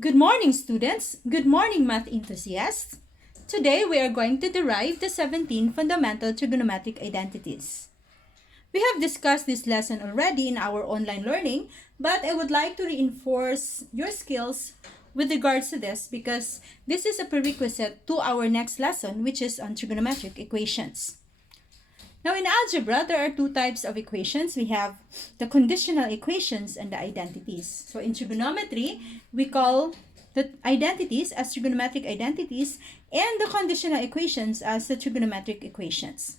Good morning, students. Good morning, math enthusiasts. Today, we are going to derive the 17 fundamental trigonometric identities. We have discussed this lesson already in our online learning, but I would like to reinforce your skills with regards to this because this is a prerequisite to our next lesson, which is on trigonometric equations. Now, in algebra, there are two types of equations. We have the conditional equations and the identities. So, in trigonometry, we call the identities as trigonometric identities and the conditional equations as the trigonometric equations.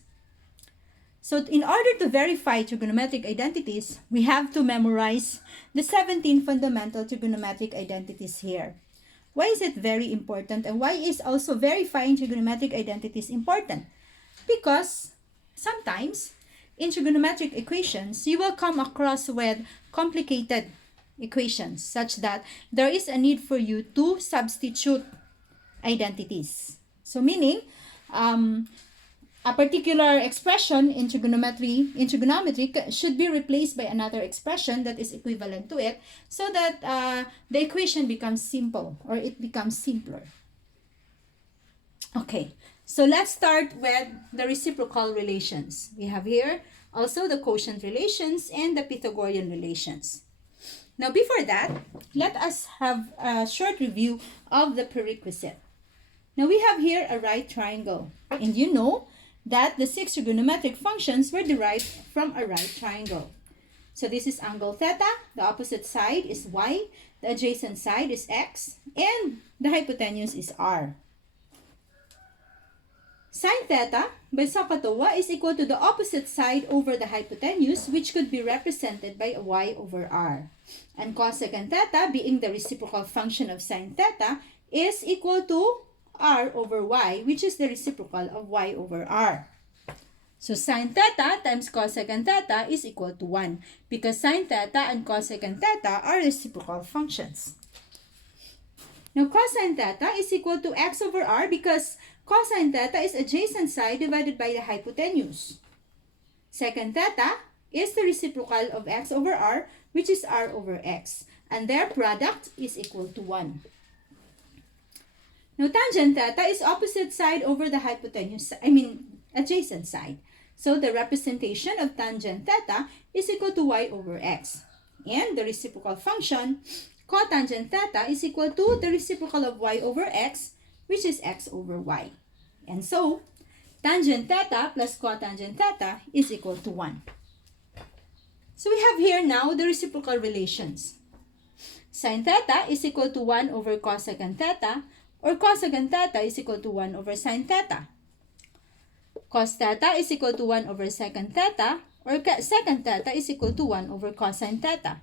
So, in order to verify trigonometric identities, we have to memorize the 17 fundamental trigonometric identities here. Why is it very important, and why is also verifying trigonometric identities important? Because sometimes, in trigonometric equations, you will come across with complicated equations such that there is a need for you to substitute identities. So meaning, a particular expression in trigonometry should be replaced by another expression that is equivalent to it so that the equation becomes simple or it becomes simpler. Okay. So let's start with the reciprocal relations. We have here also the quotient relations and the Pythagorean relations. Now before that, let us have a short review of the prerequisite. Now we have here a right triangle, and you know that the 6 trigonometric functions were derived from a right triangle. So this is angle theta, the opposite side is y, the adjacent side is x, and the hypotenuse is r. Sin theta by SOHCAHTOA is equal to the opposite side over the hypotenuse, which could be represented by y over r. And cosecant theta, being the reciprocal function of sin theta, is equal to r over y, which is the reciprocal of y over r. So sin theta times cosecant theta is equal to 1 because sin theta and cosecant theta are reciprocal functions. Now cosine theta is equal to x over r because cosine theta is adjacent side divided by the hypotenuse. Secant theta is the reciprocal of x over r, which is r over x, and their product is equal to 1. Now tangent theta is opposite side over the hypotenuse, adjacent side. So the representation of tangent theta is equal to y over x. And the reciprocal function cotangent theta is equal to the reciprocal of y over x, which is x over y. And so, tangent theta plus cotangent theta is equal to 1. So we have here now the reciprocal relations. Sin theta is equal to 1 over cosecant theta, or cosecant theta is equal to 1 over sin theta. Cos theta is equal to 1 over secant theta, or secant theta is equal to 1 over cosine theta.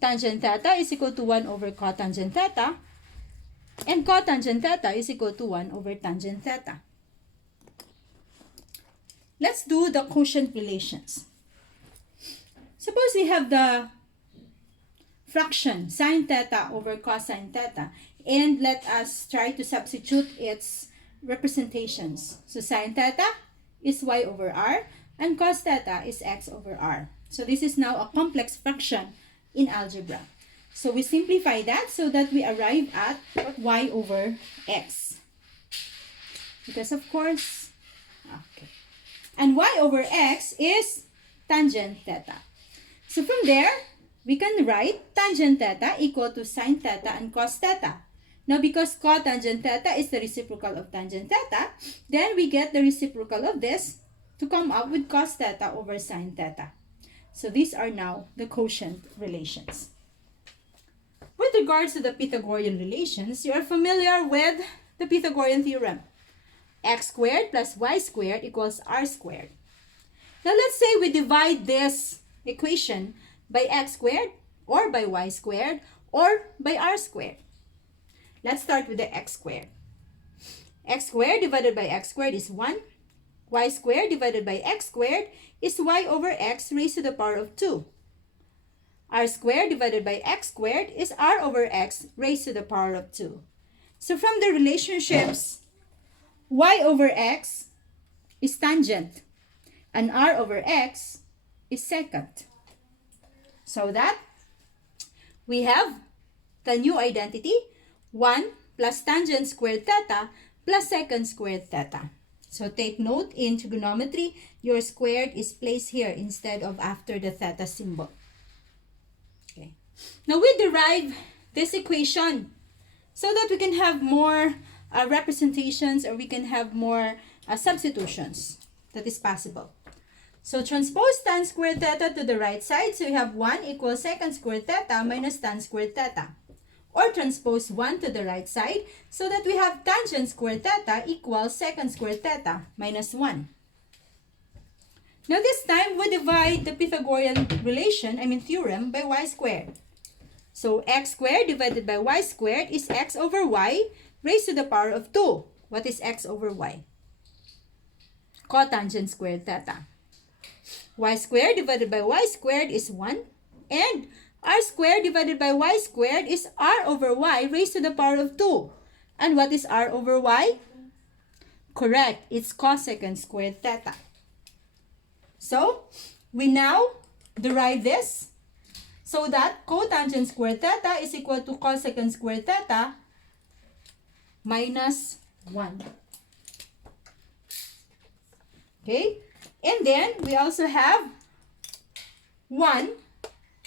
Tangent theta is equal to 1 over cotangent theta, and cotangent theta is equal to 1 over tangent theta. Let's do the quotient relations. Suppose we have the fraction sin theta over cosine theta, and let us try to substitute its representations. So sin theta is y over r, and cos theta is x over r. So this is now a complex fraction in algebra. So we simplify that so that we arrive at y over x. Because of course, okay. And y over x is tangent theta. So from there, we can write tangent theta equal to sin theta and cos theta. Now because cotangent theta is the reciprocal of tangent theta, then we get the reciprocal of this to come up with cos theta over sin theta. So these are now the quotient relations. With regards to the Pythagorean relations, you are familiar with the Pythagorean theorem. X squared plus y squared equals r squared. Now let's say we divide this equation by x squared, or by y squared, or by r squared. Let's start with the x squared. X squared divided by x squared is 1. Y squared divided by x squared is y over x raised to the power of 2. R squared divided by x squared is r over x raised to the power of 2. So from the relationships, y over x is tangent, and r over x is secant. So that we have the new identity, 1 plus tangent squared theta plus secant squared theta. So take note, in trigonometry, your squared is placed here instead of after the theta symbol. Okay. Now we derive this equation so that we can have more representations, or we can have more substitutions that is possible. So transpose tan squared theta to the right side. So you have 1 equals secant squared theta minus tan squared theta. Or transpose 1 to the right side so that we have tangent squared theta equals secant squared theta minus 1. Now this time, we divide the Pythagorean theorem by y squared. So x squared divided by y squared is x over y raised to the power of 2. What is x over y? Cotangent squared theta. Y squared divided by y squared is 1. And r squared divided by y squared is r over y raised to the power of 2. And what is r over y? Correct, it's cosecant squared theta. So, we now derive this so that cotangent squared theta is equal to cosecant squared theta minus 1. Okay? And then, we also have 1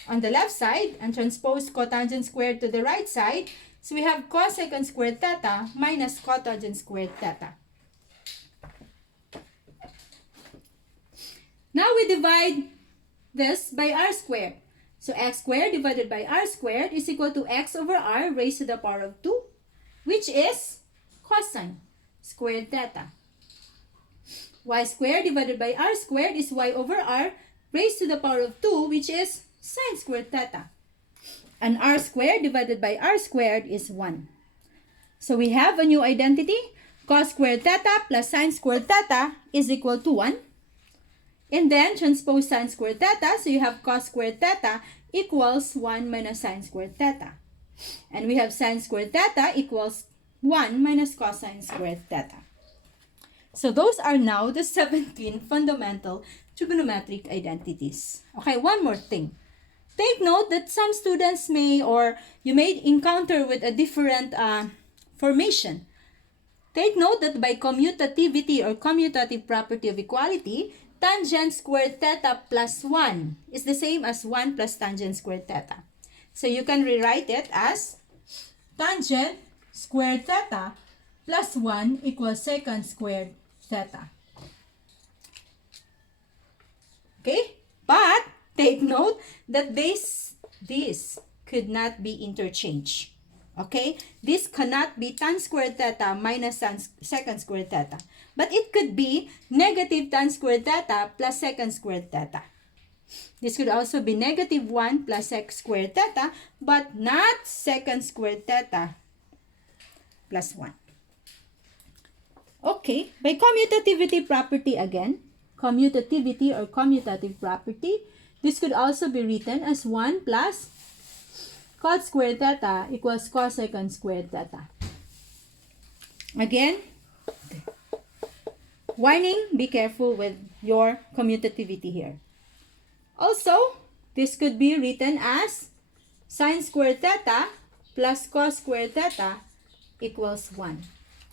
on the left side and transpose cotangent squared to the right side. So, we have cosecant squared theta minus cotangent squared theta. Now, we divide this by r squared. So, x squared divided by r squared is equal to x over r raised to the power of 2, which is cosine squared theta. Y squared divided by r squared is y over r raised to the power of 2, which is sine squared theta. And r squared divided by r squared is 1. So we have a new identity. Cos squared theta plus sine squared theta is equal to 1. And then transpose sine squared theta. So you have cos squared theta equals 1 minus sine squared theta. And we have sine squared theta equals 1 minus cosine squared theta. So those are now the 17 fundamental trigonometric identities. Okay, one more thing. Take note that some students may, or you may encounter with a different formation. Take note that by commutativity or commutative property of equality, tangent squared theta plus 1 is the same as 1 plus tangent squared theta. So you can rewrite it as tangent squared theta plus 1 equals secant squared theta. Okay? But take note that these could not be interchanged. Okay? This cannot be tan squared theta minus secant squared theta. But it could be negative tan squared theta plus secant squared theta. This could also be negative 1 plus x squared theta, but not secant squared theta plus 1. Okay, by commutativity property again, commutativity or commutative property, this could also be written as 1 plus cot squared theta equals cosecant squared theta. Again, warning, be careful with your commutativity here. Also, this could be written as sine squared theta plus cos squared theta equals 1.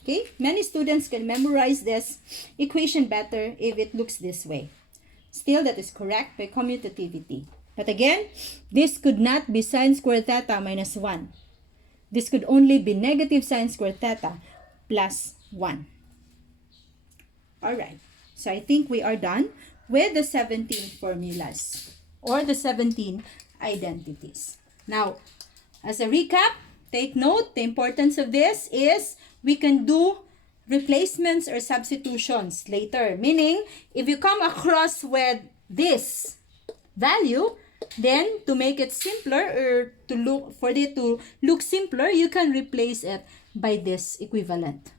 Okay, many students can memorize this equation better if it looks this way. Still, that is correct by commutativity. But again, this could not be sine squared theta minus 1. This could only be negative sine squared theta plus 1. Alright, so I think we are done with the 17 formulas or the 17 identities. Now, as a recap, take note, the importance of this is we can do replacements or substitutions later. Meaning, if you come across with this value, then to make it simpler or for it to look simpler, you can replace it by this equivalent.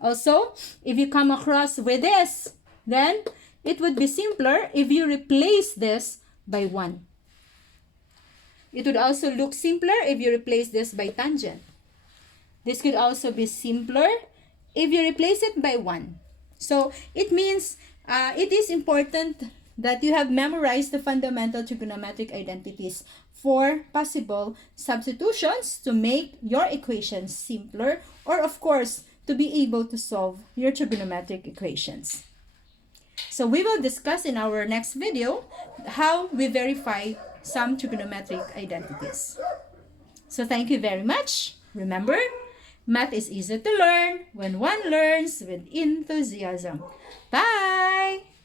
Also, if you come across with this, then it would be simpler if you replace this by 1. It would also look simpler if you replace this by tangent. This could also be simpler if you replace it by 1. So, it means it is important that you have memorized the fundamental trigonometric identities for possible substitutions to make your equations simpler, or of course, to be able to solve your trigonometric equations. So we will discuss in our next video how we verify some trigonometric identities. So thank you very much. Remember, math is easy to learn when one learns with enthusiasm. Bye!